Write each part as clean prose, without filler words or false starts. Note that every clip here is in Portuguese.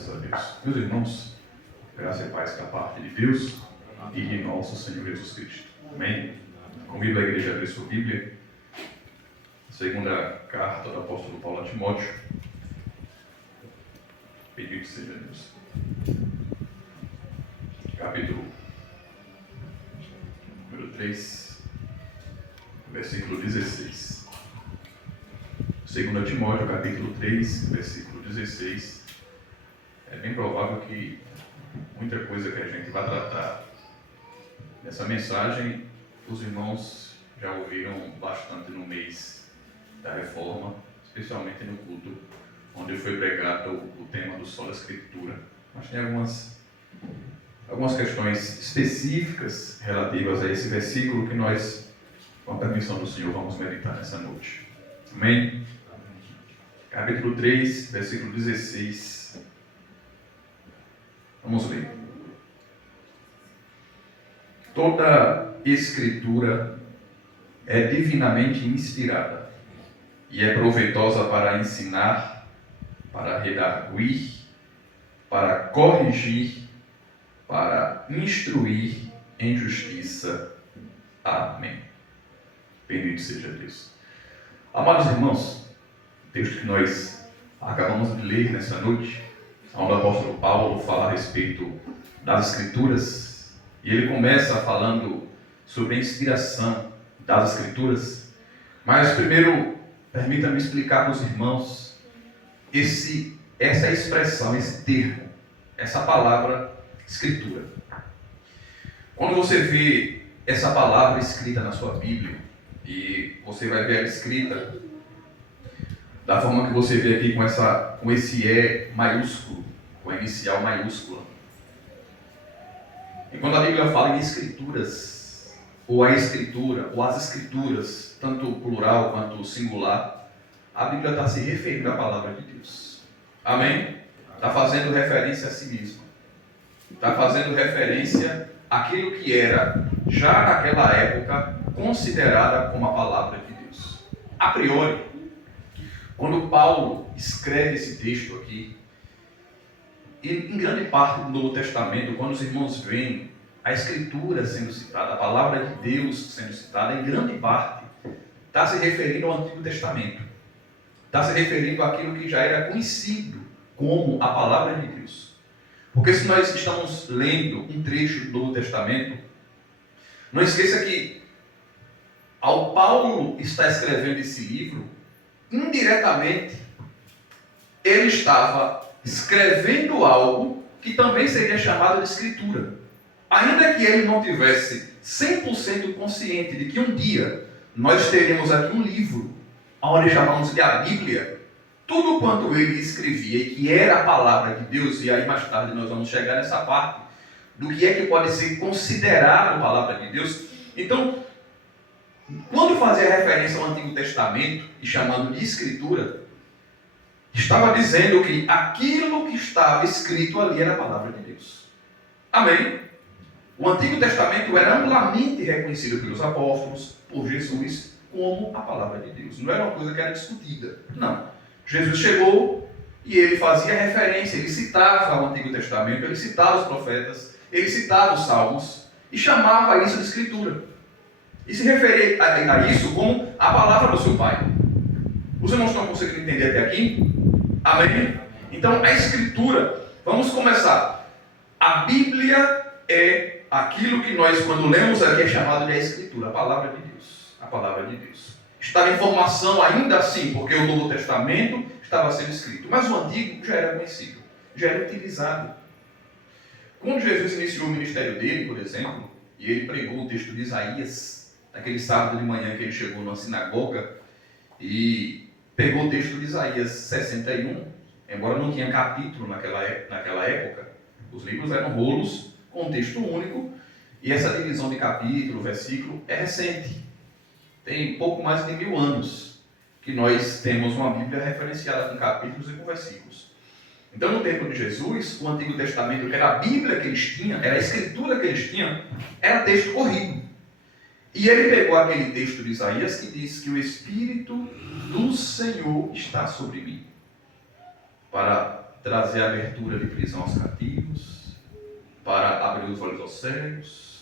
Graças a Deus. Meus irmãos, graça e paz da parte de Deus e de nosso Senhor Jesus Cristo. Amém? Convido a igreja a abrir sua Bíblia. Segunda carta do apóstolo Paulo a Timóteo. Bendito seja Deus. Capítulo número 3, versículo 16. 2 Timóteo, capítulo 3, versículo 16. É bem provável que muita coisa que a gente vai tratar nessa mensagem, os irmãos já ouviram bastante no mês da Reforma, especialmente no culto, onde foi pregado o tema do Sola Escritura. Mas tem algumas questões específicas relativas a esse versículo que nós, com a permissão do Senhor, vamos meditar nessa noite. Amém? Capítulo 3, versículo 16. Vamos ler. Toda Escritura é divinamente inspirada e é proveitosa para ensinar, para redarguir, para corrigir, para instruir em justiça. Amém. Bendito seja Deus. Amados irmãos, o texto que nós acabamos de ler nessa noite, onde o apóstolo Paulo fala a respeito das Escrituras, e ele começa falando sobre a inspiração das Escrituras. Mas primeiro, permita-me explicar para os irmãos essa expressão, esse termo, essa palavra Escritura. Quando você vê essa palavra escrita na sua Bíblia, e você vai ver ela escrita da forma que você vê aqui com esse E maiúsculo, com a inicial maiúscula. E quando a Bíblia fala em escrituras, ou a escritura, ou as escrituras, tanto plural quanto singular, a Bíblia está se referindo à palavra de Deus. Amém? Está fazendo referência a si mesma. Está fazendo referência àquilo que era, já naquela época, considerada como a palavra de Deus. A priori, quando Paulo escreve esse texto aqui, e em grande parte do Novo Testamento, quando os irmãos veem a Escritura sendo citada, a palavra de Deus sendo citada, em grande parte, está se referindo ao Antigo Testamento. Está se referindo àquilo que já era conhecido como a palavra de Deus. Porque se nós estamos lendo um trecho do Novo Testamento, não esqueça que, ao Paulo estar escrevendo esse livro, indiretamente, ele estava escrevendo algo que também seria chamado de Escritura. Ainda que ele não tivesse 100% consciente de que um dia nós teremos aqui um livro, onde chamamos de a Bíblia, tudo quanto ele escrevia e que era a palavra de Deus, e aí mais tarde nós vamos chegar nessa parte, do que é que pode ser considerado palavra de Deus. Então, quando fazia referência ao Antigo Testamento, e chamando de Escritura, estava dizendo que aquilo que estava escrito ali era a palavra de Deus. Amém? O Antigo Testamento era amplamente reconhecido pelos apóstolos, por Jesus, como a palavra de Deus. Não era uma coisa que era discutida. Não. Jesus chegou e ele fazia referência, ele citava o Antigo Testamento, ele citava os profetas, ele citava os salmos e chamava isso de Escritura. E se referia a isso como a palavra do seu Pai. Os irmãos estão conseguindo entender até aqui? Amém? Então, a Escritura, vamos começar. A Bíblia é aquilo que nós, quando lemos aqui, é chamado de a Escritura, a palavra de Deus. A palavra de Deus. Estava em formação ainda assim, porque o Novo Testamento estava sendo escrito. Mas o Antigo já era conhecido, já era utilizado. Quando Jesus iniciou o ministério dele, por exemplo, e ele pregou o texto de Isaías, naquele sábado de manhã que ele chegou numa sinagoga, e pegou o texto de Isaías 61, embora não tinha capítulo naquela época, os livros eram rolos com texto único, e essa divisão de capítulo, versículo, é recente. Tem pouco mais de 1000 anos que nós temos uma Bíblia referenciada com capítulos e com versículos. Então, no tempo de Jesus, o Antigo Testamento, que era a Bíblia que eles tinham, era a Escritura que eles tinham, era texto corrido. E ele pegou aquele texto de Isaías que diz que o Espírito do Senhor está sobre mim, para trazer a abertura de prisão aos cativos, para abrir os olhos aos cegos,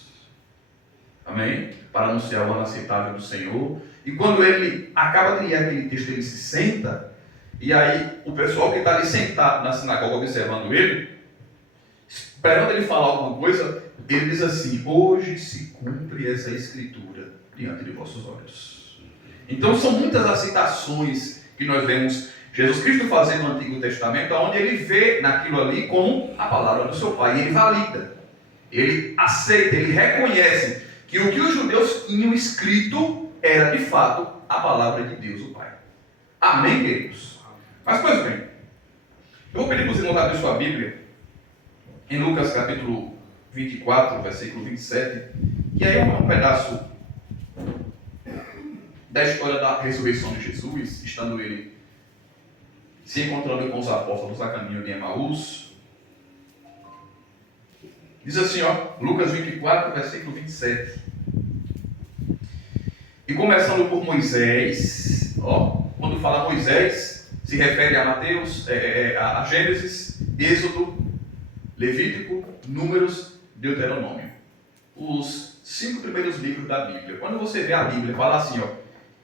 amém? Para anunciar o ano aceitável do Senhor. E quando ele acaba de ler aquele texto, ele se senta, e aí o pessoal que está ali sentado na sinagoga observando ele, esperando ele falar alguma coisa, ele diz assim: hoje se cumpre essa escritura diante de vossos olhos. Então são muitas as citações que nós vemos Jesus Cristo fazendo no Antigo Testamento, onde ele vê naquilo ali como a palavra do seu Pai, e ele valida, ele aceita, ele reconhece que o que os judeus tinham escrito era de fato a palavra de Deus, o Pai. Amém, queridos? Mas, pois bem, eu vou pedir para os irmãos abrir sua Bíblia em Lucas capítulo 24, versículo 27, que aí é um pedaço da história da ressurreição de Jesus, estando ele se encontrando com os apóstolos a caminho de Emaús. Diz assim, Lucas 24, versículo 27. E começando por Moisés, quando fala Moisés, se refere a Mateus, a Gênesis, Êxodo, Levítico, Números, Deuteronômio. Os 5 primeiros livros da Bíblia. Quando você vê a Bíblia, fala assim,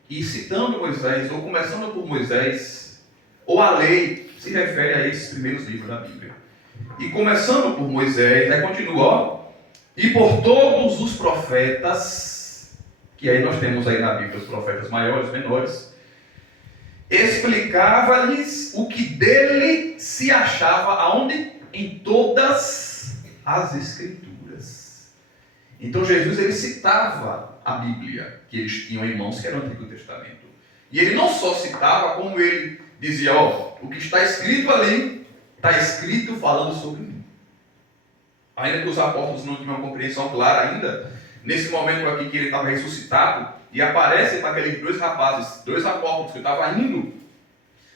e citando Moisés, ou começando por Moisés, ou a lei, se refere a esses primeiros livros da Bíblia. E começando por Moisés, aí continua, e por todos os profetas, que aí nós temos aí na Bíblia os profetas maiores, menores, explicava-lhes o que dele se achava, aonde? Em todas as Escrituras. Então Jesus, ele citava a Bíblia, que eles tinham em mãos, que era o Antigo Testamento. E ele não só citava, como ele dizia, o que está escrito ali, está escrito falando sobre mim. Ainda que os apóstolos não tinham uma compreensão clara ainda, nesse momento aqui que ele estava ressuscitado, e aparece para aqueles 2 rapazes, 2 apóstolos que estavam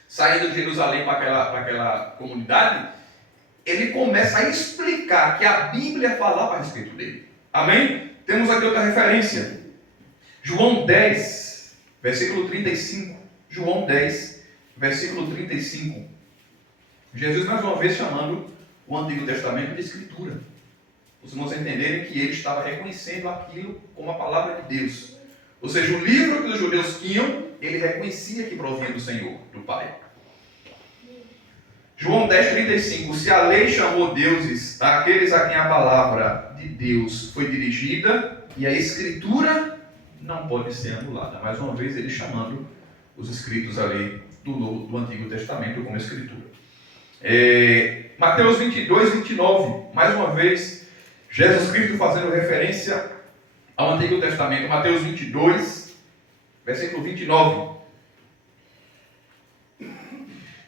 saindo de Jerusalém para aquela comunidade, ele começa a explicar que a Bíblia falava a respeito dele. Amém? Temos aqui outra referência. João 10, versículo 35. João 10, versículo 35. Jesus mais uma vez chamando o Antigo Testamento de Escritura. Os irmãos entenderem que ele estava reconhecendo aquilo como a palavra de Deus. Ou seja, o livro que os judeus tinham, ele reconhecia que provinha do Senhor, do Pai. João 10, 35. Se a lei chamou deuses aqueles a quem a palavra de Deus foi dirigida, e a Escritura não pode ser anulada. Mais uma vez ele chamando os escritos ali do Antigo Testamento como Escritura. Mateus 22, 29. Mais uma vez, Jesus Cristo fazendo referência ao Antigo Testamento. Mateus 22, versículo 29.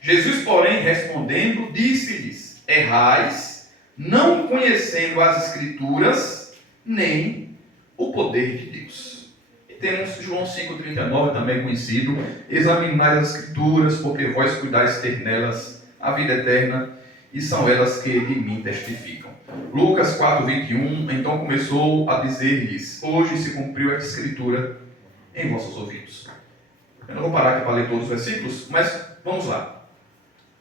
Jesus, porém, respondendo, disse-lhes: errais, não conhecendo as Escrituras, nem o poder de Deus. E temos João 5,39, também conhecido: examinai as Escrituras, porque vós cuidais ter nelas a vida eterna, e são elas que de mim testificam. Lucas 4,21, então começou a dizer-lhes: hoje se cumpriu esta Escritura em vossos ouvidos. Eu não vou parar aqui para ler todos os versículos, mas vamos lá.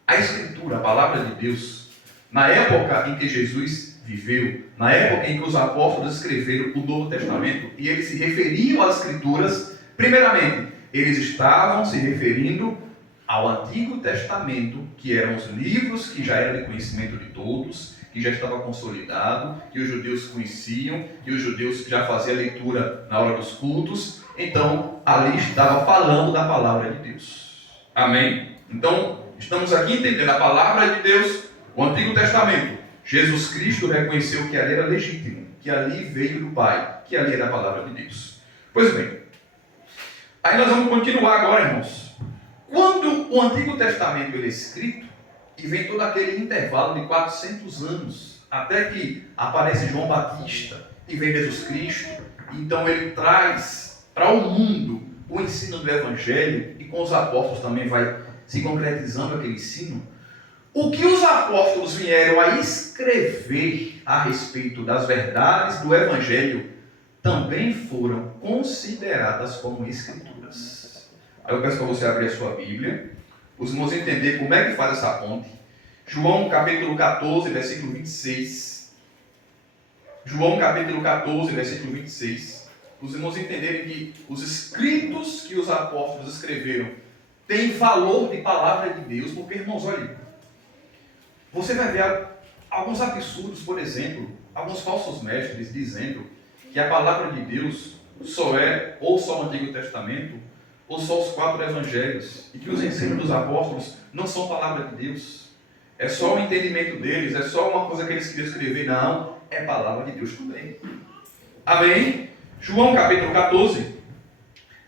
A Escritura, a palavra de Deus, na época em que Jesus viveu, na época em que os apóstolos escreveram o Novo Testamento, e eles se referiam às Escrituras, primeiramente, eles estavam se referindo ao Antigo Testamento, que eram os livros que já eram de conhecimento de todos, que já estava consolidado, que os judeus conheciam, que os judeus já faziam leitura na hora dos cultos. Então, ali estava falando da palavra de Deus. Amém? Então, estamos aqui entendendo a palavra de Deus, o Antigo Testamento. Jesus Cristo reconheceu que ali era legítimo, que ali veio do Pai, que ali era a palavra de Deus. Pois bem, aí nós vamos continuar agora, irmãos. Quando o Antigo Testamento ele é escrito, e vem todo aquele intervalo de 400 anos, até que aparece João Batista, e vem Jesus Cristo, então ele traz para o mundo o ensino do Evangelho, e com os apóstolos também vai se concretizando aquele ensino. O que os apóstolos vieram a escrever a respeito das verdades do Evangelho também foram consideradas como Escrituras. Aí eu peço para você abrir a sua Bíblia, os irmãos entender como é que faz essa ponte. João capítulo 14, versículo 26. João capítulo 14, versículo 26. Os irmãos entenderem que os escritos que os apóstolos escreveram têm valor de palavra de Deus, porque, irmãos, olhem, você vai ver alguns absurdos, por exemplo, alguns falsos mestres dizendo que a palavra de Deus só é ou só o Antigo Testamento ou só os 4 evangelhos, e que os ensinos dos apóstolos não são palavra de Deus, é só o entendimento deles, é só uma coisa que eles queriam escrever. Não, é palavra de Deus também. Amém? João capítulo 14,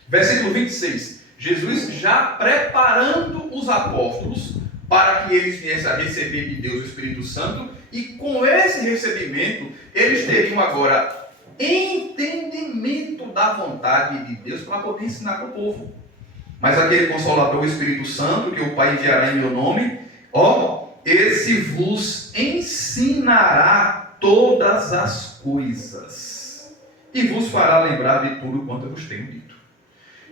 versículo 26. Jesus já preparando os apóstolos para que eles viessem a receber de Deus o Espírito Santo, e com esse recebimento, eles teriam agora entendimento da vontade de Deus para poder ensinar para o povo. Mas aquele Consolador, o Espírito Santo, que o Pai enviará em meu nome, esse vos ensinará todas as coisas e vos fará lembrar de tudo quanto eu vos tenho dito.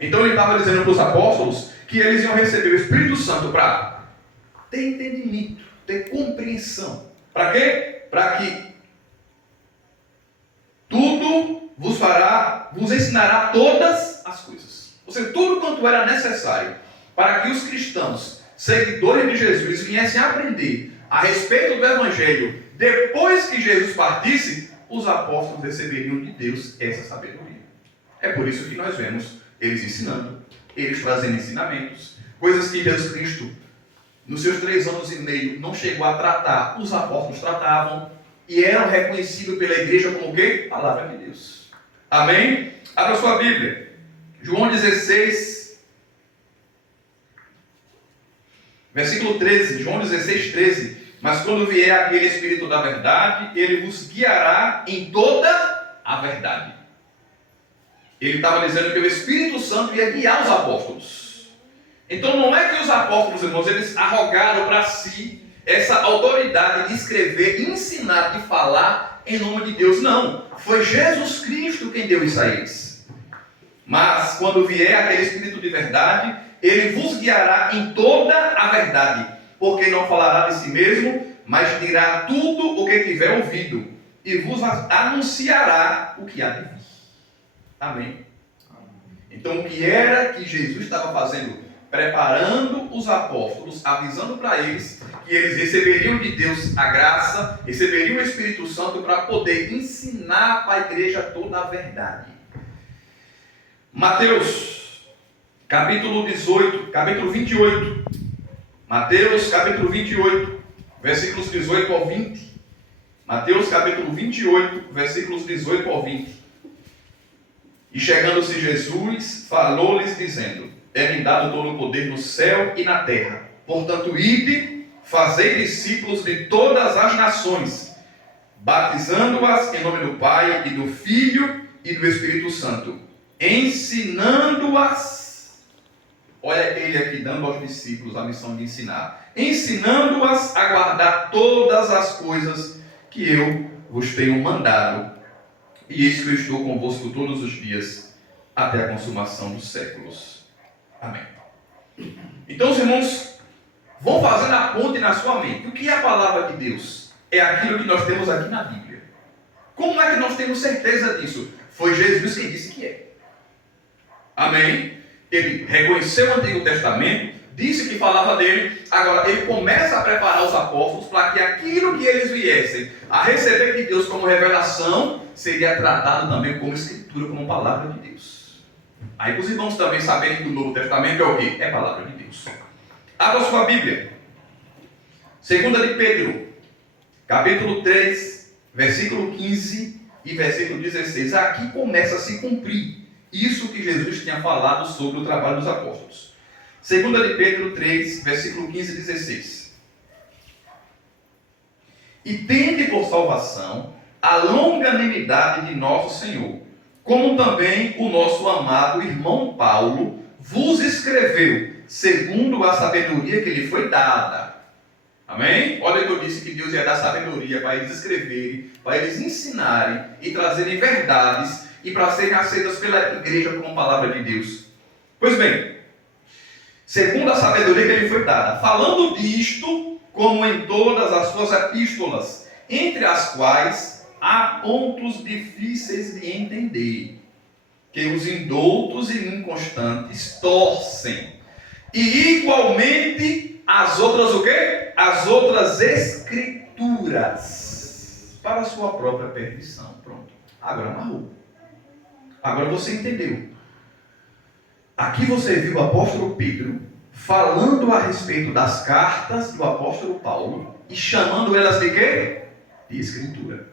Então ele estava dizendo para os apóstolos que eles iam receber o Espírito Santo para ter entendimento, ter compreensão. Para quê? Para que tudo vos ensinará todas as coisas. Ou seja, tudo quanto era necessário para que os cristãos, seguidores de Jesus, viessem a aprender a respeito do Evangelho depois que Jesus partisse, os apóstolos receberiam de Deus essa sabedoria. É por isso que nós vemos eles ensinando, eles trazendo ensinamentos, coisas que Jesus Cristo, nos seus 3 anos e meio, não chegou a tratar, os apóstolos tratavam e eram reconhecidos pela igreja como o quê? Palavra de Deus. Amém? Abra sua Bíblia. João 16, versículo 13. João 16, 13. Mas quando vier aquele Espírito da verdade, ele vos guiará em toda a verdade. Ele estava dizendo que o Espírito Santo ia guiar os apóstolos. Então não é que os apóstolos, irmãos, eles arrogaram para si essa autoridade de escrever, de ensinar, de falar em nome de Deus. Não. Foi Jesus Cristo quem deu isso a eles. Mas quando vier aquele Espírito de verdade, ele vos guiará em toda a verdade. Porque não falará de si mesmo, mas dirá tudo o que tiver ouvido. E vos anunciará o que há de vir. Amém? Então o que era que Jesus estava fazendo? Preparando os apóstolos, avisando para eles que eles receberiam de Deus a graça, receberiam o Espírito Santo para poder ensinar para a igreja toda a verdade. Mateus, capítulo 28. Mateus, capítulo 28, versículos 18 ao 20. Mateus, capítulo 28, versículos 18 ao 20. E chegando-se Jesus, falou-lhes dizendo: é-me dado todo o poder no céu e na terra. Portanto, ide, fazei discípulos de todas as nações, batizando-as em nome do Pai e do Filho e do Espírito Santo, ensinando-as, olha ele aqui dando aos discípulos a missão de ensinar, ensinando-as a guardar todas as coisas que eu vos tenho mandado. E eis que eu estou convosco todos os dias, até a consumação dos séculos. Amém. Então, os irmãos, vão fazendo a ponte na sua mente. O que é a palavra de Deus? É aquilo que nós temos aqui na Bíblia. Como é que nós temos certeza disso? Foi Jesus quem disse que é. Amém? Ele reconheceu o Antigo Testamento, disse que falava dele. Agora, ele começa a preparar os apóstolos para que aquilo que eles viessem a receber de Deus como revelação seria tratado também como Escritura, como palavra de Deus. Aí os irmãos também saberem que o Novo Testamento é o quê? É palavra de Deus. Abra sua Bíblia. 2 de Pedro, capítulo 3, versículo 15 e versículo 16. Aqui começa a se cumprir isso que Jesus tinha falado sobre o trabalho dos apóstolos. 2 de Pedro 3, versículo 15 e 16. E tende por salvação a longanimidade de nosso Senhor, como também o nosso amado irmão Paulo vos escreveu, segundo a sabedoria que lhe foi dada. Amém? Olha que eu disse que Deus ia dar sabedoria para eles escreverem, para eles ensinarem e trazerem verdades e para serem aceitas pela igreja como palavra de Deus. Pois bem, segundo a sabedoria que lhe foi dada, falando disto, como em todas as suas epístolas, entre as quais há pontos difíceis de entender, que os indoutos e inconstantes torcem. E igualmente as outras o quê? As outras escrituras, para a sua própria perdição. Pronto. Agora amarrou. Agora você entendeu. Aqui você viu o apóstolo Pedro falando a respeito das cartas do apóstolo Paulo e chamando elas de quê? De escritura.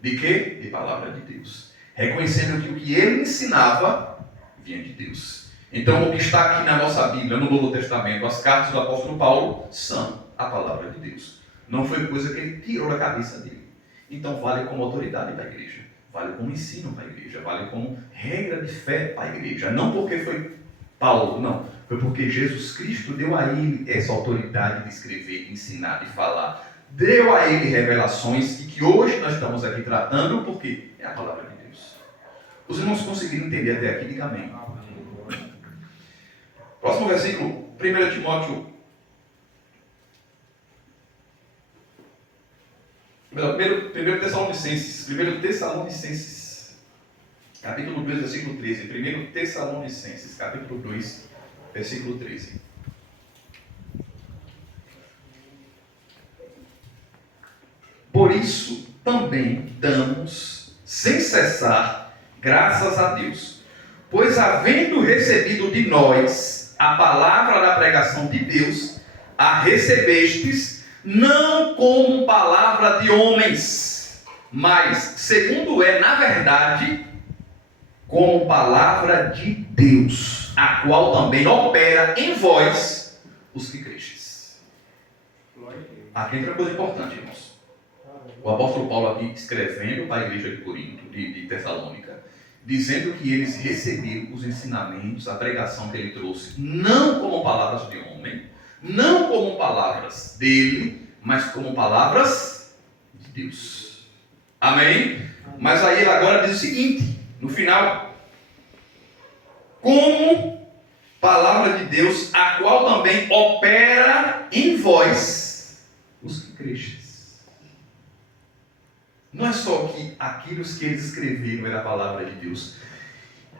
De quê? De palavra de Deus. Reconhecendo que o que ele ensinava vinha de Deus. Então, o que está aqui na nossa Bíblia, no Novo Testamento, as cartas do apóstolo Paulo, são a palavra de Deus. Não foi coisa que ele tirou da cabeça dele. Então, vale como autoridade para a igreja. Vale como ensino para a igreja. Vale como regra de fé para a igreja. Não porque foi Paulo, não. Foi porque Jesus Cristo deu a ele essa autoridade de escrever, de ensinar, de falar. Deu a ele revelações e que hoje nós estamos aqui tratando, porque é a palavra de Deus. Os irmãos conseguiram entender até aqui? Diga amém. Próximo versículo, 1 Timóteo. 1 Tessalonicenses, capítulo 2, versículo 13. 1 Tessalonicenses, capítulo 2, versículo 13. Por isso também damos, sem cessar, graças a Deus, pois havendo recebido de nós a palavra da pregação de Deus, a recebestes não como palavra de homens, mas, segundo é na verdade, como palavra de Deus, a qual também opera em vós os que crestes. Aqui entra uma coisa importante, irmãos. O apóstolo Paulo aqui escrevendo para a igreja de Corinto, de Tessalônica, dizendo que eles receberam os ensinamentos, a pregação que ele trouxe, não como palavras de homem, não como palavras dele, mas como palavras de Deus. Amém? Mas aí ele agora diz o seguinte, no final, como palavra de Deus, a qual também opera em vós os que crestes. Não é só que aquilo que eles escreveram era a palavra de Deus.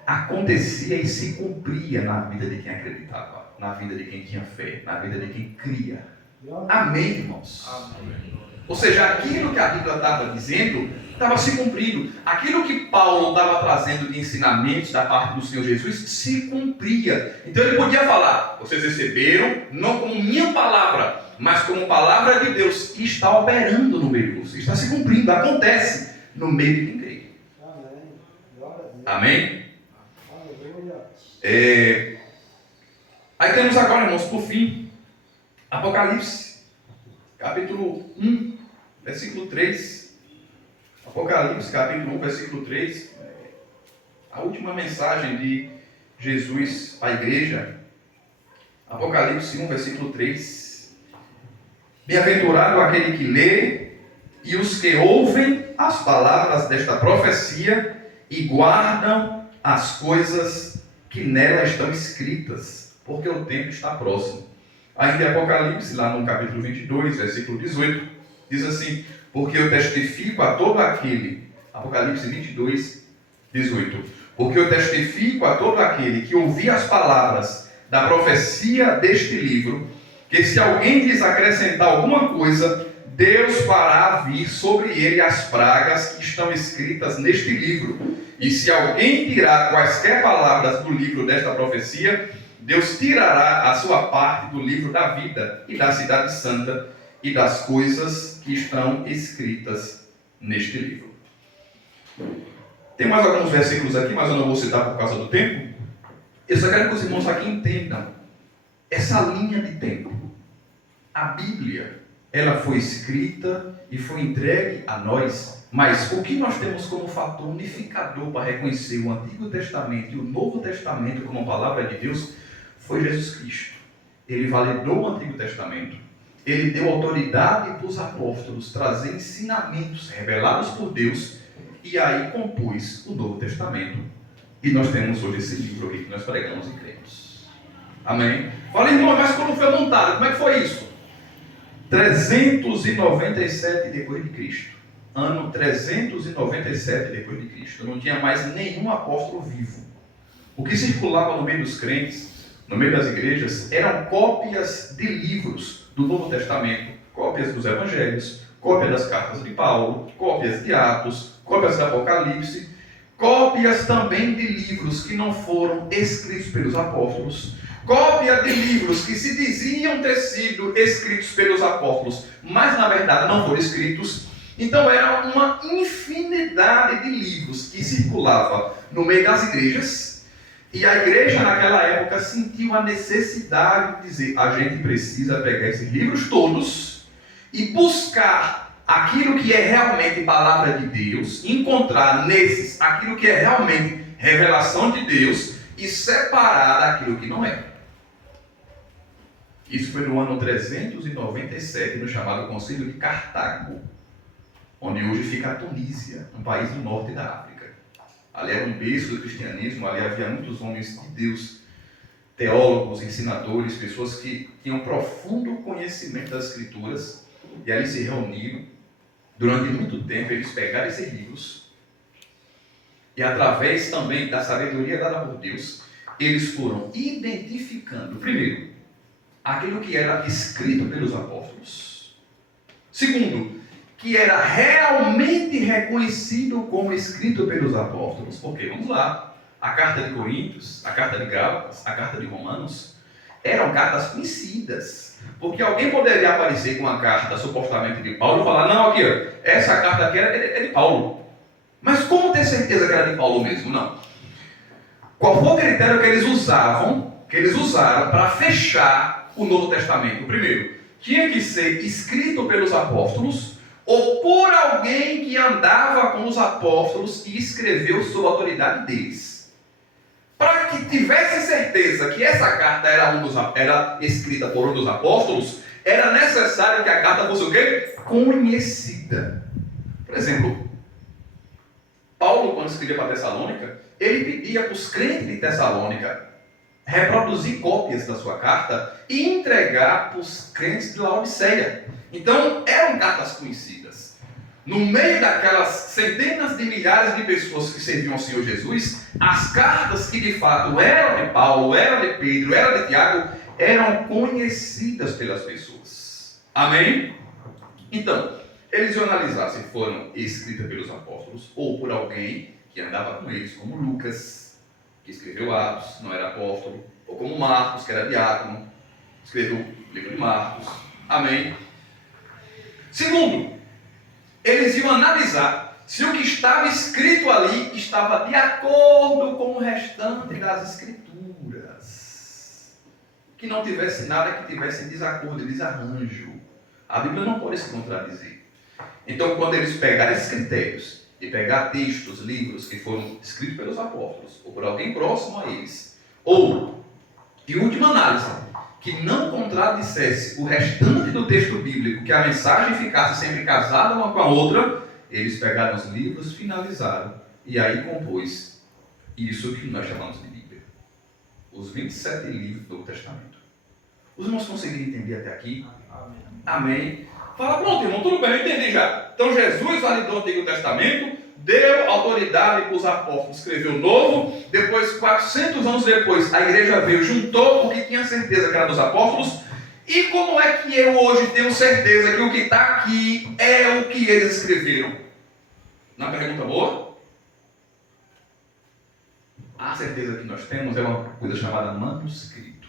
Acontecia e se cumpria na vida de quem acreditava, na vida de quem tinha fé, na vida de quem cria. Amém, irmãos? Amém. Ou seja, aquilo que a Bíblia estava dizendo, estava se cumprindo. Aquilo que Paulo estava trazendo de ensinamentos da parte do Senhor Jesus, se cumpria. Então ele podia falar, vocês receberam, não como minha palavra, mas como palavra de Deus, que está operando no meio de vocês, está se cumprindo, acontece no meio de quem crê. Amém? Aí temos agora, irmãos, por fim, Apocalipse, capítulo 1, versículo 3. Apocalipse, capítulo 1, versículo 3. A última mensagem de Jesus para a igreja. Apocalipse 1, versículo 3. Bem-aventurado aquele que lê e os que ouvem as palavras desta profecia e guardam as coisas que nela estão escritas, porque o tempo está próximo. Ainda em Apocalipse, lá no capítulo 22, versículo 18, diz assim, porque eu testifico a todo aquele, Apocalipse 22, 18, porque eu testifico a todo aquele que ouvir as palavras da profecia deste livro, que se alguém lhes acrescentar alguma coisa, Deus fará vir sobre ele as pragas que estão escritas neste livro. E se alguém tirar quaisquer palavras do livro desta profecia, Deus tirará a sua parte do livro da vida e da cidade santa e das coisas que estão escritas neste livro. Tem mais alguns versículos aqui, mas eu não vou citar por causa do tempo. Eu só quero que os irmãos aqui entendam essa linha de tempo. A Bíblia, ela foi escrita e foi entregue a nós, mas o que nós temos como fator unificador para reconhecer o Antigo Testamento e o Novo Testamento como palavra de Deus foi Jesus Cristo. Ele validou o Antigo Testamento, ele deu autoridade para os apóstolos trazer ensinamentos revelados por Deus e aí compôs o Novo Testamento. E nós temos hoje esse livro aqui que nós pregamos e cremos. Amém? Fala, irmão, mas como foi montado? Como é que foi isso? 397 depois de Cristo. Ano 397 depois de Cristo. Não tinha mais nenhum apóstolo vivo. O que circulava no meio dos crentes, no meio das igrejas, eram cópias de livros do Novo Testamento, cópias dos Evangelhos, cópias das cartas de Paulo, cópias de Atos, cópias do Apocalipse, cópias também de livros que não foram escritos pelos apóstolos, cópia de livros que se diziam ter sido escritos pelos apóstolos, mas na verdade não foram escritos. Então era uma infinidade de livros que circulava no meio das igrejas, e a igreja naquela época sentiu a necessidade de dizer: a gente precisa pegar esses livros todos e buscar aquilo que é realmente palavra de Deus, encontrar nesses aquilo que é realmente revelação de Deus e separar daquilo que não é. Isso foi no ano 397, no chamado Concílio de Cartago, onde hoje fica a Tunísia, um país do norte da África. Ali era um berço do cristianismo, ali havia muitos homens de Deus, teólogos, ensinadores, pessoas que tinham profundo conhecimento das Escrituras, e ali se reuniram. Durante muito tempo eles pegaram esses livros, e através também da sabedoria dada por Deus, eles foram identificando, primeiro, aquilo que era escrito pelos apóstolos. Segundo, que era realmente reconhecido como escrito pelos apóstolos. Porque, vamos lá, a carta de Coríntios, a carta de Gálatas, a carta de Romanos, eram cartas conhecidas. Porque alguém poderia aparecer com uma carta supostamente de Paulo e falar: não, aqui, ó, essa carta aqui é de Paulo. Mas como ter certeza que era de Paulo mesmo? Não. Qual foi o critério que eles usaram para fechar o Novo Testamento? Primeiro, tinha que ser escrito pelos apóstolos ou por alguém que andava com os apóstolos e escreveu sob a autoridade deles. Para que tivesse certeza que essa carta era escrita por um dos apóstolos, era necessário que a carta fosse o quê? Conhecida. Por exemplo, Paulo, quando escrevia para Tessalônica, ele pedia para os crentes de Tessalônica reproduzir cópias da sua carta e entregar para os crentes de Laodiceia. Então, eram cartas conhecidas. No meio daquelas centenas de milhares de pessoas que serviam ao Senhor Jesus, as cartas que de fato eram de Paulo, eram de Pedro, eram de Tiago, eram conhecidas pelas pessoas. Amém? Então, eles iam analisar se foram escritas pelos apóstolos ou por alguém que andava com eles, como Lucas, que escreveu Atos, não era apóstolo, ou como Marcos, que era diácono, escreveu o livro de Marcos. Amém? Segundo, eles iam analisar se o que estava escrito ali estava de acordo com o restante das Escrituras. Que não tivesse nada que tivesse desacordo, desarranjo. A Bíblia não pode se contradizer. Então, quando eles pegaram esses critérios, de pegar textos, livros que foram escritos pelos apóstolos, ou por alguém próximo a eles, ou, em última análise, que não contradissesse o restante do texto bíblico, que a mensagem ficasse sempre casada uma com a outra, eles pegaram os livros, finalizaram, e aí compôs isso que nós chamamos de Bíblia. Os 27 livros do Novo Testamento. Os irmãos conseguiram entender até aqui? Amém. Amém. Fala: pronto, irmão, tudo bem, eu entendi já. Então Jesus validou o Antigo Testamento, deu autoridade para os apóstolos, escreveu o Novo, depois, 400 anos depois, a igreja veio, juntou o que tinha certeza que era dos apóstolos. E como é que eu hoje tenho certeza que o que está aqui é o que eles escreveram? Na pergunta boa? A certeza que nós temos é uma coisa chamada manuscrito.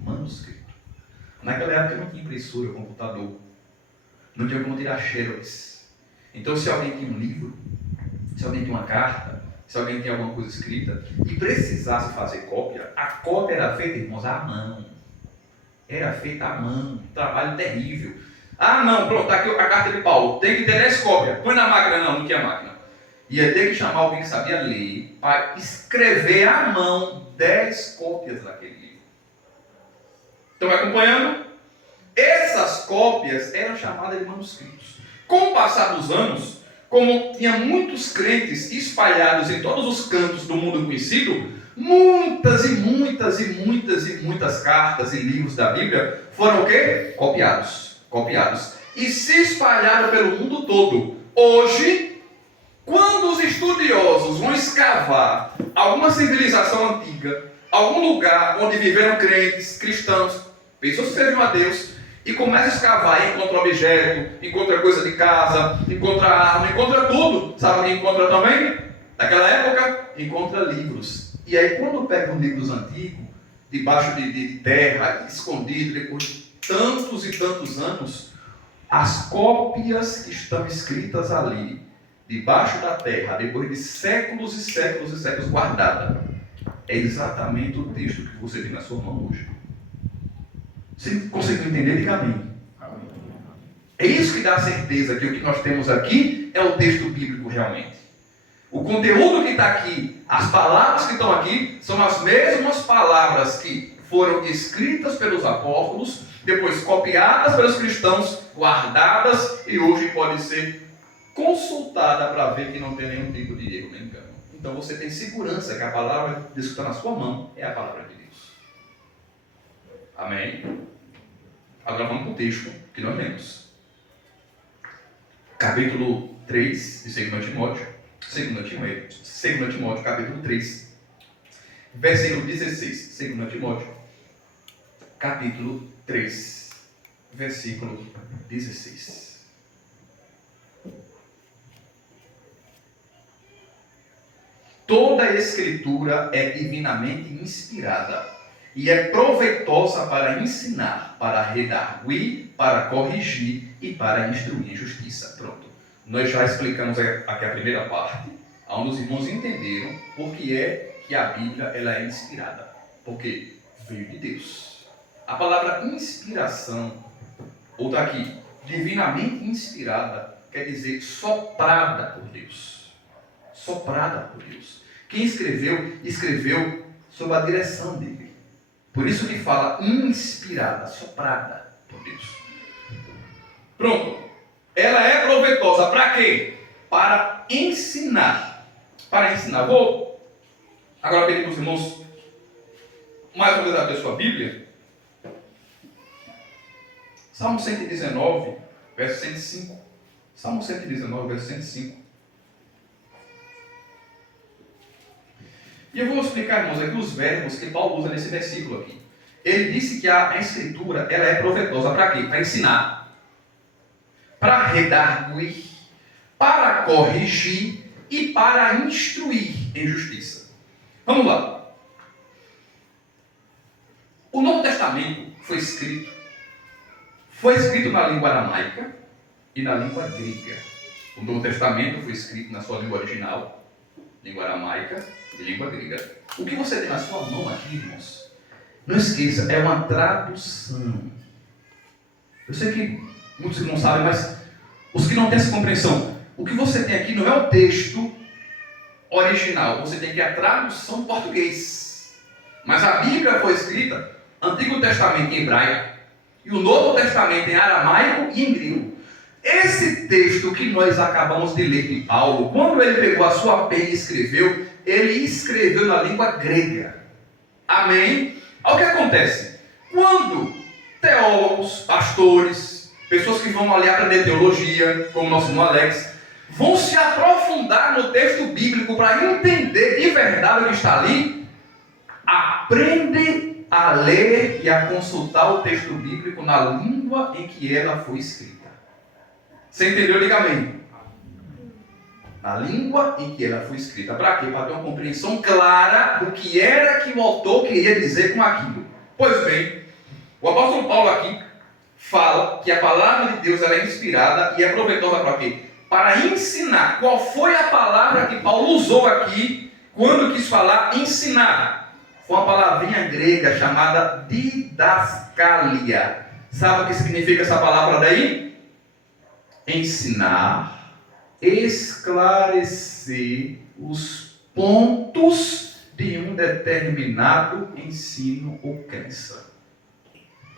Manuscrito. Naquela época não tinha impressora, computador. Não tinha como tirar xerox. Então, se alguém tinha um livro, se alguém tinha uma carta, se alguém tinha alguma coisa escrita e precisasse fazer cópia, a cópia era feita, irmãos, à mão. Era feita à mão. Um trabalho terrível. Ah, não, pronto, está aqui a carta de Paulo. Tem que ter 10 cópias. Põe na máquina. Não tinha máquina. Ia ter que chamar alguém que sabia ler para escrever à mão 10 cópias daquele livro. Estão me acompanhando? Essas cópias eram chamadas de manuscritos. Com o passar dos anos, como tinha muitos crentes espalhados em todos os cantos do mundo conhecido, muitas cartas e livros da Bíblia foram o quê? Copiados. copiados, e se espalharam pelo mundo todo. Hoje, quando os estudiosos vão escavar alguma civilização antiga, algum lugar onde viveram crentes, cristãos, pessoas que serviam a Deus, e começa a escavar, e encontra objeto, encontra coisa de casa, encontra arma, encontra tudo. Sabe o que encontra também? Naquela época, encontra livros. E aí quando pegam livros antigos, debaixo de terra, escondido, depois de tantos e tantos anos, as cópias que estão escritas ali, debaixo da terra, depois de séculos e séculos e séculos guardadas, é exatamente o texto que você tem na sua mão hoje. Você conseguiu entender? Diga amém. É isso que dá a certeza que o que nós temos aqui é o texto bíblico realmente. O conteúdo que está aqui, as palavras que estão aqui, são as mesmas palavras que foram escritas pelos apóstolos, depois copiadas pelos cristãos, guardadas e hoje pode ser consultada para ver que não tem nenhum tipo de erro nem engano. Então você tem segurança que a palavra de Deus que está na sua mão é a palavra de Deus. Amém? Agora vamos para o texto que nós lemos. Capítulo 3 de 2 Timóteo. 2 Timóteo, capítulo 3, versículo 16. 2 Timóteo, capítulo 3, versículo 16. Toda a Escritura é divinamente inspirada e é proveitosa para ensinar, para redarguir, para corrigir e para instruir em justiça. Pronto. Nós já explicamos aqui a primeira parte, onde os irmãos entenderam por que é que a Bíblia ela é inspirada. Porque veio de Deus. A palavra inspiração, ou está aqui, divinamente inspirada, quer dizer soprada por Deus. Soprada por Deus. Quem escreveu, escreveu sob a direção dele. Por isso que fala inspirada, soprada por Deus. Pronto. Ela é proveitosa para quê? Para ensinar. Para ensinar. Vou agora pedir para os irmãos mais uma vez abrir a sua Bíblia. Salmo 119, verso 105. Salmo 119, verso 105. E eu vou explicar, irmãos, aqui os verbos que Paulo usa nesse versículo aqui. Ele disse que a Escritura ela é proveitosa para quê? Para ensinar, para redarguir, para corrigir e para instruir em justiça. Vamos lá. O Novo Testamento foi escrito na língua aramaica e na língua grega. O Novo Testamento foi escrito na sua língua original, língua aramaica e língua grega. O que você tem na sua mão aqui, irmãos, não esqueça, é uma tradução. Eu sei que muitos não sabem, mas os que não têm essa compreensão, o que você tem aqui não é o texto original, você tem aqui a tradução em português. Mas a Bíblia foi escrita, Antigo Testamento em hebraico e o Novo Testamento em aramaico e em grego. Esse texto que nós acabamos de ler de Paulo, quando ele pegou a sua pena e escreveu, ele escreveu na língua grega. Amém? Olha o que acontece. Quando teólogos, pastores, pessoas que vão ali aprender teologia, como nosso irmão Alex, vão se aprofundar no texto bíblico para entender de verdade o que está ali, aprende a ler e a consultar o texto bíblico na língua em que ela foi escrita. Você entendeu? Diga amém. Na língua em que ela foi escrita. Para quê? Para ter uma compreensão clara do que era que o autor queria dizer com aquilo. Pois bem, o apóstolo Paulo aqui fala que a palavra de Deus ela é inspirada e é proveitosa para quê? Para ensinar. Qual foi a palavra que Paulo usou aqui quando quis falar ensinar? Foi uma palavrinha grega chamada didascalia. Sabe o que significa essa palavra daí? Ensinar, esclarecer os pontos de um determinado ensino ou crença.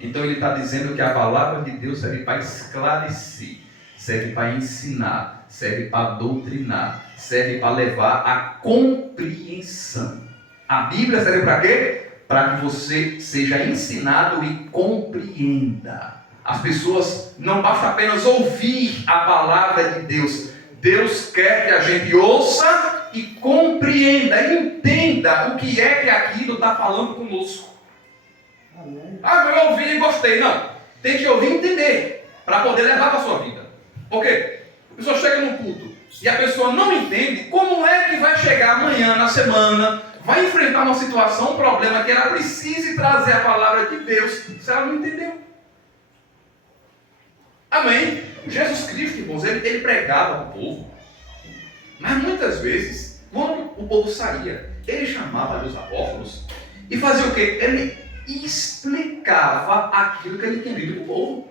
Então ele está dizendo que a palavra de Deus serve para esclarecer, serve para ensinar, serve para doutrinar, serve para levar à compreensão. A Bíblia serve para quê? Para que você seja ensinado e compreenda. As pessoas não basta apenas ouvir a palavra de Deus. Deus quer que a gente ouça e compreenda, entenda o que é que aquilo está falando conosco. Amém. Ah, eu ouvi e gostei. Não, tem que ouvir e entender, para poder levar para a sua vida. Por quê? A pessoa chega num culto e a pessoa não entende como é que vai chegar amanhã, na semana, vai enfrentar uma situação, um problema que ela precise trazer a palavra de Deus, se ela não entendeu. Amém? Jesus Cristo, irmãos, ele pregava para o povo, mas muitas vezes, quando o povo saía, ele chamava os apóstolos e fazia o quê? Ele explicava aquilo que ele tinha dito para o povo.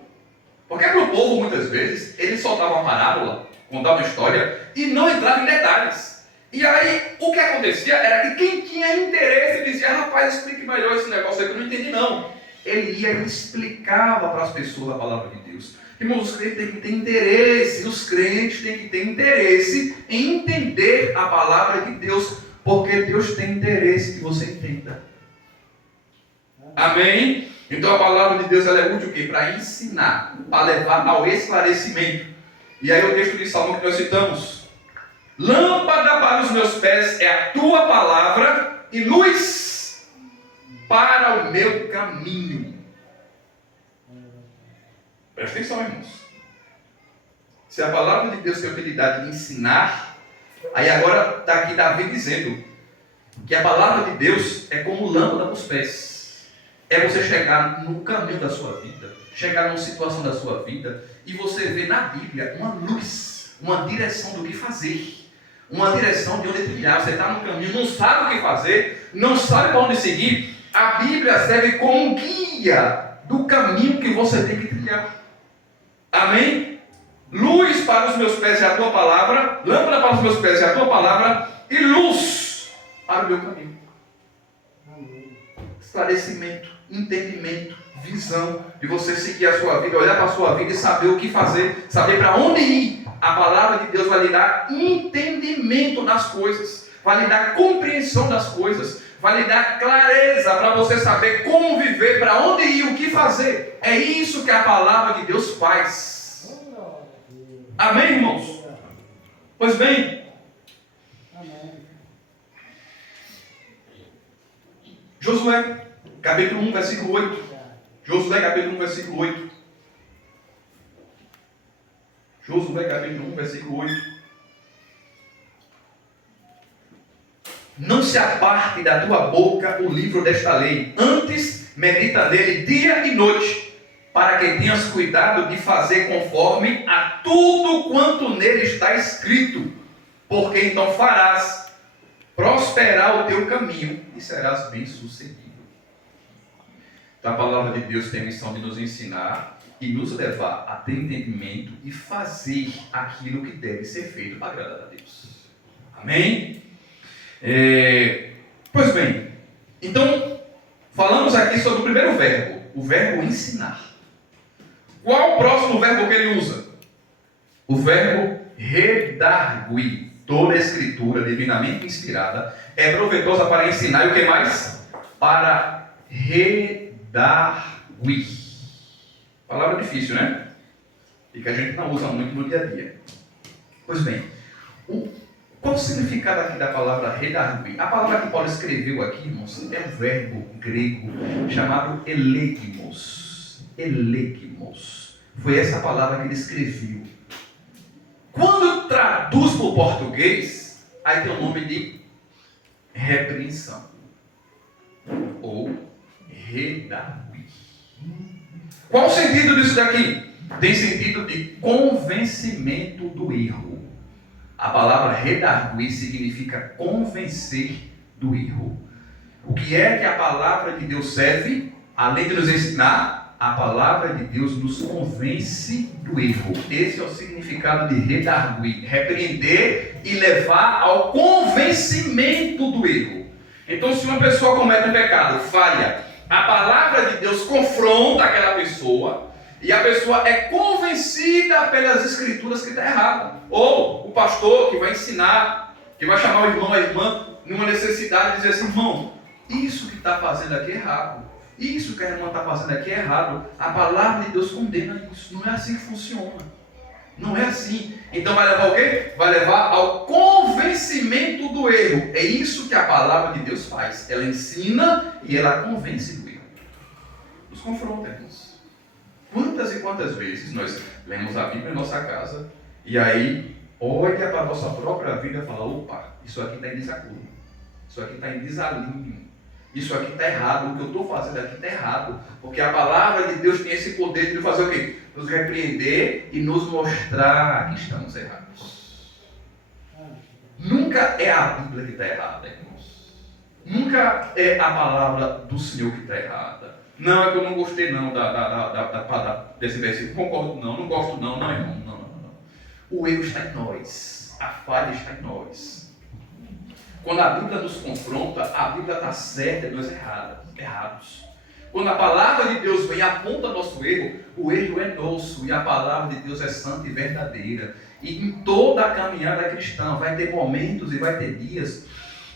Porque para o povo, muitas vezes, ele soltava uma parábola, contava uma história e não entrava em detalhes. E aí, o que acontecia era que quem tinha interesse dizia: rapaz, explique melhor esse negócio aí que eu não entendi não. Ele ia e explicava para as pessoas a palavra de Deus. Irmãos, os crentes têm que ter interesse, os crentes têm que ter interesse em entender a palavra de Deus, porque Deus tem interesse que você entenda. Amém? Então a palavra de Deus ela é útil o quê? Para ensinar, para levar ao esclarecimento. E aí o texto de Salmo que nós citamos: lâmpada para os meus pés é a tua palavra e luz para o meu caminho. Presta atenção, irmãos. Se a palavra de Deus tem a utilidade de ensinar, aí agora está aqui Davi dizendo que a palavra de Deus é como lâmpada para os pés. É você chegar no caminho da sua vida, chegar numa situação da sua vida e você vê na Bíblia uma luz, uma direção do que fazer, uma direção de onde trilhar. Você está no caminho, não sabe o que fazer, não sabe para onde seguir. A Bíblia serve como guia do caminho que você tem que trilhar. Amém? Luz para os meus pés é a tua palavra, lâmpada para os meus pés é a tua palavra e luz para o meu caminho. Amém. Esclarecimento, entendimento, visão, de você seguir a sua vida, olhar para a sua vida e saber o que fazer, saber para onde ir. A palavra de Deus vai lhe dar entendimento nas coisas, vai lhe dar compreensão das coisas, vai lhe dar clareza para você saber como viver, para onde ir, o que fazer. É isso que a palavra de Deus faz. Amém, irmãos? Pois bem, Amém. Josué, capítulo 1, versículo 8. Josué, capítulo 1, versículo 8. Josué, capítulo 1, versículo 8. Não se aparte da tua boca o livro desta lei, antes medita nele dia e noite, para que tenhas cuidado de fazer conforme a tudo quanto nele está escrito, porque então farás prosperar o teu caminho e serás bem-sucedido. Então a palavra de Deus tem a missão de nos ensinar e nos levar a ter entendimento e fazer aquilo que deve ser feito para agradar a Deus. Amém? Pois bem, então falamos aqui sobre o primeiro verbo, o verbo ensinar. Qual o próximo verbo que ele usa? O verbo redargui. Toda a escritura divinamente inspirada é proveitosa para ensinar e o que mais? Para redargui. Palavra difícil, né? E que a gente não usa muito no dia a dia. Pois bem, qual o significado aqui da palavra redargui? A palavra que Paulo escreveu aqui, irmãos, é um verbo grego chamado elegmos. Elegmos. Foi essa palavra que ele escreveu. Quando traduz para o português, aí tem o nome de repreensão. Ou redargui. Qual o sentido disso daqui? Tem sentido de convencimento do erro. A palavra redargui significa convencer do erro. O que é que a palavra de Deus serve? Além de nos ensinar, a palavra de Deus nos convence do erro. Esse é o significado de redargui. Repreender e levar ao convencimento do erro. Então, se uma pessoa comete um pecado, falha, a palavra de Deus confronta aquela pessoa e a pessoa é convencida pelas escrituras que está errado. Ou o pastor que vai ensinar, que vai chamar o irmão, a irmã, numa necessidade, e dizer assim: irmão, isso que está fazendo aqui é errado. Isso que a irmã está fazendo aqui é errado. A palavra de Deus condena isso. Não é assim que funciona. Não é assim. Então vai levar o quê? Vai levar ao convencimento do erro. É isso que a palavra de Deus faz. Ela ensina e ela convence do erro. Nos confronta, irmãos. Quantas e quantas vezes nós lemos a Bíblia em nossa casa e aí olha para a nossa própria vida e fala, opa, isso aqui está em desacordo. Isso aqui está em desalinho. Isso aqui está errado, o que eu estou fazendo aqui está errado. Porque a palavra de Deus tem esse poder de fazer o quê? Nos repreender e nos mostrar que estamos errados. Nunca é a Bíblia que está errada, irmãos. Nunca é a palavra do Senhor que está errada. Não, é que eu não gostei não desse versículo. Concordo não gosto não, irmão. Não. O erro está em nós. A falha está em nós. Quando a Bíblia nos confronta, a Bíblia está certa e nós errados. Quando a palavra de Deus vem e aponta nosso erro, o erro é nosso e a palavra de Deus é santa e verdadeira. E em toda a caminhada cristã vai ter momentos e vai ter dias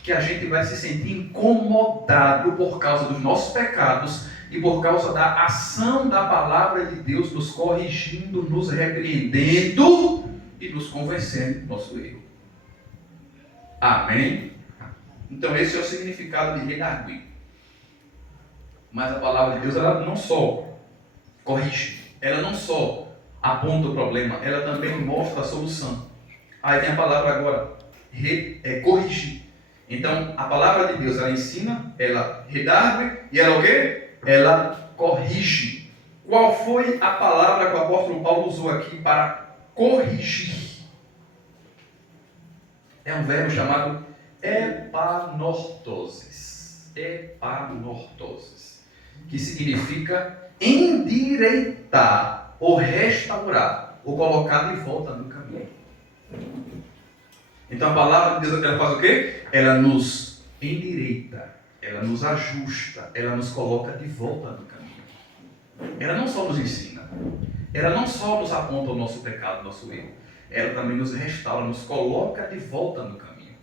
que a gente vai se sentir incomodado por causa dos nossos pecados e por causa da ação da palavra de Deus nos corrigindo, nos repreendendo e nos convencendo do nosso erro. Amém? Então esse é o significado de redarguir. Mas a palavra de Deus, ela não só corrige, ela não só aponta o problema, ela também mostra a solução. Aí vem a palavra agora, corrigir. Então a palavra de Deus, ela ensina, ela redargue e ela o quê? Ela corrige. Qual foi a palavra que o apóstolo Paulo usou aqui para corrigir? É um verbo chamado epanortosis, que significa endireitar, ou restaurar, ou colocar de volta no caminho. Então a palavra de Deus, ela faz o quê? Ela nos endireita, ela nos ajusta, ela nos coloca de volta no caminho. Ela não só nos ensina, ela não só nos aponta o nosso pecado, o nosso erro, ela também nos restaura, nos coloca de volta no caminho.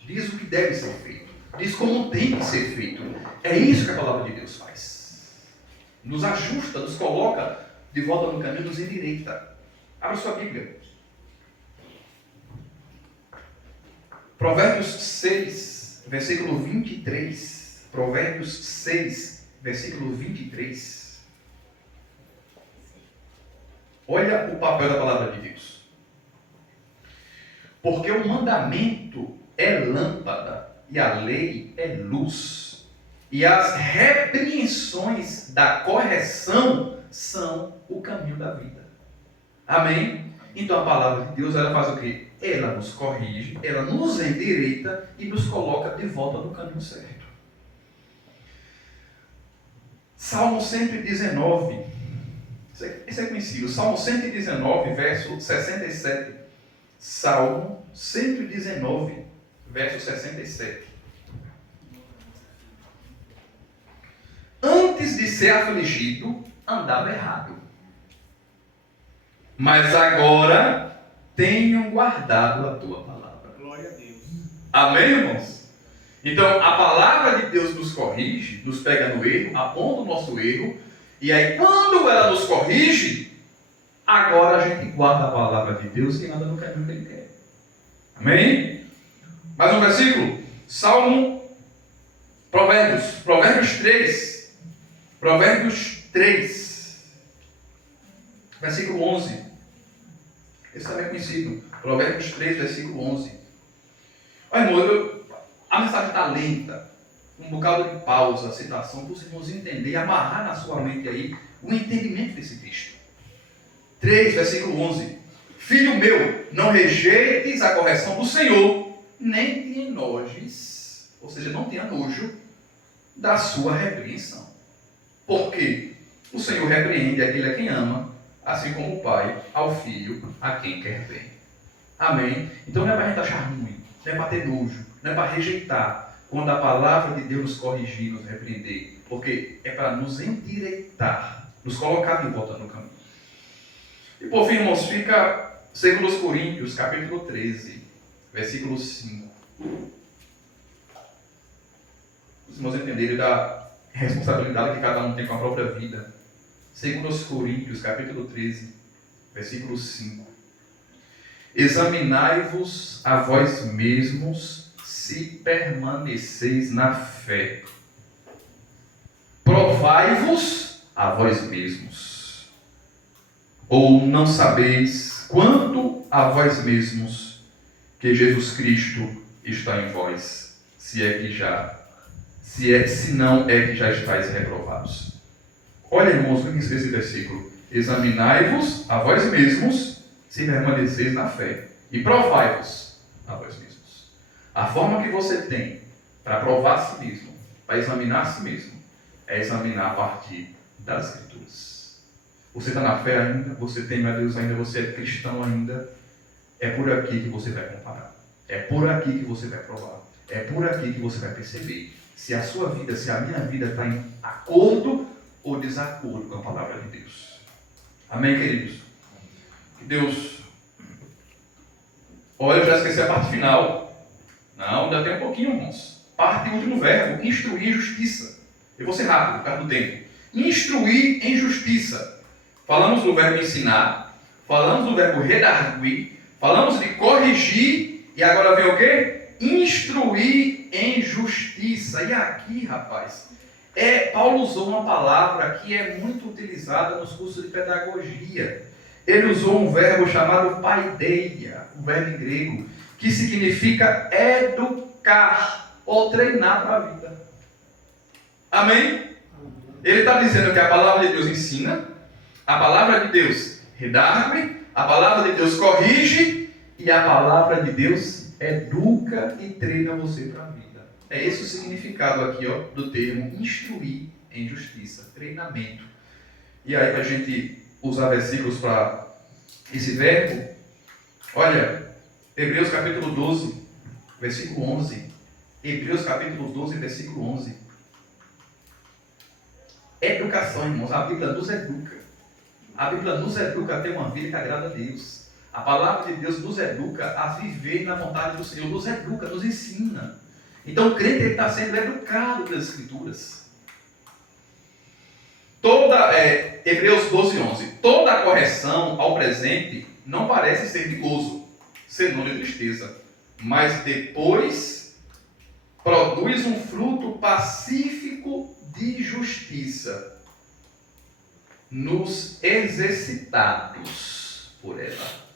Diz o que deve ser feito. Diz como tem que ser feito. É isso que a palavra de Deus faz. Nos ajusta, nos coloca de volta no caminho, nos endireita. Abra sua Bíblia. Provérbios 6, versículo 23. Provérbios 6, versículo 23. Olha o papel da palavra de Deus. Porque o mandamento é lâmpada e a lei é luz. E as repreensões da correção são o caminho da vida. Amém? Então a palavra de Deus, ela faz o quê? Ela nos corrige, ela nos endireita e nos coloca de volta no caminho certo. Salmo 119. Esse é conhecido. Salmo 119, verso 67. Salmo 119, verso 67. Antes de ser afligido, andava errado. Mas agora tenho guardado a tua palavra. Glória a Deus. Amém, irmãos? Então, a palavra de Deus nos corrige, nos pega no erro, aponta o nosso erro, e aí quando ela nos corrige, agora a gente guarda a palavra de Deus e anda no caminho que Ele quer. Amém? Mais um versículo. Provérbios 3. Provérbios 3. Versículo 11. Esse também é conhecido. Provérbios 3, versículo 11. Olha, irmão, a mensagem está lenta. Um bocado de pausa, citação, para os irmãos entenderem e amarrar na sua mente aí o entendimento desse texto. 3, versículo 11. Filho meu, não rejeites a correção do Senhor, nem te enojes, ou seja, não tenha nojo da sua repreensão. Porque o Senhor repreende aquele a quem ama, assim como o Pai ao Filho a quem quer bem. Amém? Então não é para a gente achar ruim, não é para ter nojo, não é para rejeitar quando a palavra de Deus nos corrigir, nos repreender, porque é para nos endireitar, nos colocar de volta no caminho. E por fim, irmãos, fica 2 Coríntios, capítulo 13, versículo 5. Os irmãos entenderem da responsabilidade que cada um tem com a própria vida. Segundo aos Coríntios, capítulo 13, versículo 5. Examinai-vos a vós mesmos se permaneceis na fé. Provai-vos a vós mesmos. Ou não sabeis quanto a vós mesmos que Jesus Cristo está em vós, se não é que já estáis reprovados. Olha, irmãos, o que diz esse versículo. Examinai-vos a vós mesmos, se permaneceis na fé. E provai-vos a vós mesmos. A forma que você tem para provar a si mesmo, para examinar a si mesmo, é examinar a partir das Escrituras. Você está na fé ainda, você teme a Deus ainda, você é cristão ainda. É por aqui que você vai comparar. É por aqui que você vai provar. É por aqui que você vai perceber se a sua vida, se a minha vida está em acordo ou desacordo com a palavra de Deus. Amém, queridos? Que Deus... Olha, eu já esqueci a parte final. Não, ainda tem um pouquinho, irmãos. Parte último verbo, instruir justiça. Eu vou ser rápido, por causa do tempo. Instruir em justiça. Falamos do verbo ensinar, falamos do verbo redarguir, falamos de corrigir, e agora vem o quê? Instruir em justiça. E aqui, rapaz, Paulo usou uma palavra que é muito utilizada nos cursos de pedagogia. Ele usou um verbo chamado paideia, um verbo em grego, que significa educar ou treinar para a vida. Amém? Ele está dizendo que a palavra de Deus ensina, a palavra de Deus redargue, a palavra de Deus corrige e a palavra de Deus educa e treina você para a vida. É esse o significado aqui, ó, do termo instruir em justiça, treinamento. E aí, para a gente usar versículos para esse verbo, olha, Hebreus capítulo 12, versículo 11. Hebreus capítulo 12, versículo 11. Educação, irmãos, a Bíblia nos educa. A Bíblia nos educa a ter uma vida que agrada a Deus. A palavra de Deus nos educa a viver na vontade do Senhor, nos educa, nos ensina. Então o crente está sendo educado pelas Escrituras. Hebreus 12, 11. Toda correção ao presente não parece ser de gozo, senão de tristeza, mas depois produz um fruto pacífico de justiça nos exercitados por ela.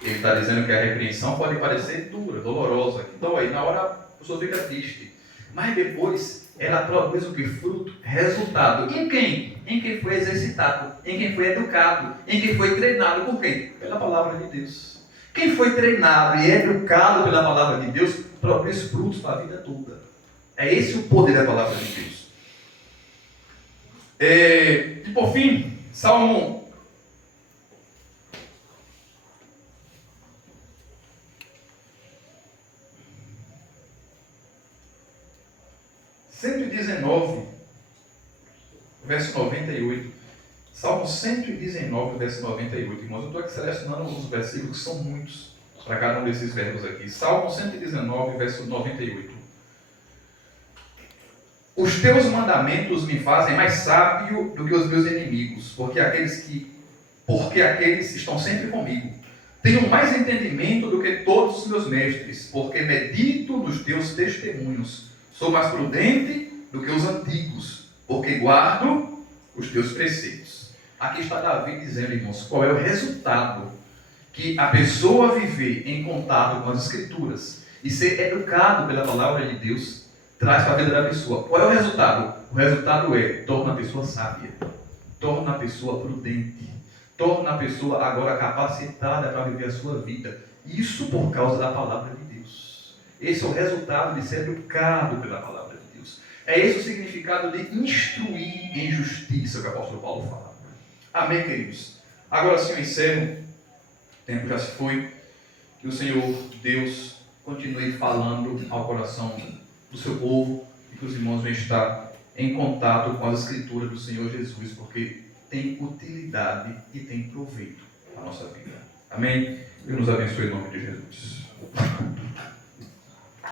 Ele está dizendo que a repreensão pode parecer dura, dolorosa, que dói, na hora a pessoa fica triste, mas depois ela produz o que? Fruto, resultado. Em quem? Em quem foi exercitado, em quem foi educado, em quem foi treinado. Por quê? Pela palavra de Deus. Quem foi treinado e educado pela palavra de Deus produz frutos para a vida toda. É esse o poder da palavra de Deus. E por fim, Salmo 119, verso 98. Salmo 119, verso 98. Irmãos, eu estou aqui selecionando os versículos, que são muitos, para cada um desses verbos aqui. Salmo 119, verso 98. Os teus mandamentos me fazem mais sábio do que os meus inimigos, porque aqueles estão sempre comigo. Tenho mais entendimento do que todos os meus mestres, porque medito nos teus testemunhos. Sou mais prudente do que os antigos, porque guardo os teus preceitos. Aqui está Davi dizendo, irmãos, qual é o resultado que a pessoa viver em contato com as Escrituras e ser educado pela palavra de Deus traz para a vida da pessoa. Qual é o resultado? O resultado torna a pessoa sábia, torna a pessoa prudente, torna a pessoa agora capacitada para viver a sua vida. Isso por causa da palavra de Deus. Esse é o resultado de ser educado pela palavra de Deus. É esse o significado de instruir em justiça que o apóstolo Paulo fala. Amém, queridos? Agora sim eu encerro. O tempo já se foi. Que o Senhor Deus continue falando ao coração do seu povo e que os irmãos venham estar em contato com as Escrituras do Senhor Jesus, porque tem utilidade e tem proveito na nossa vida. Amém? Deus nos abençoe em nome de Jesus.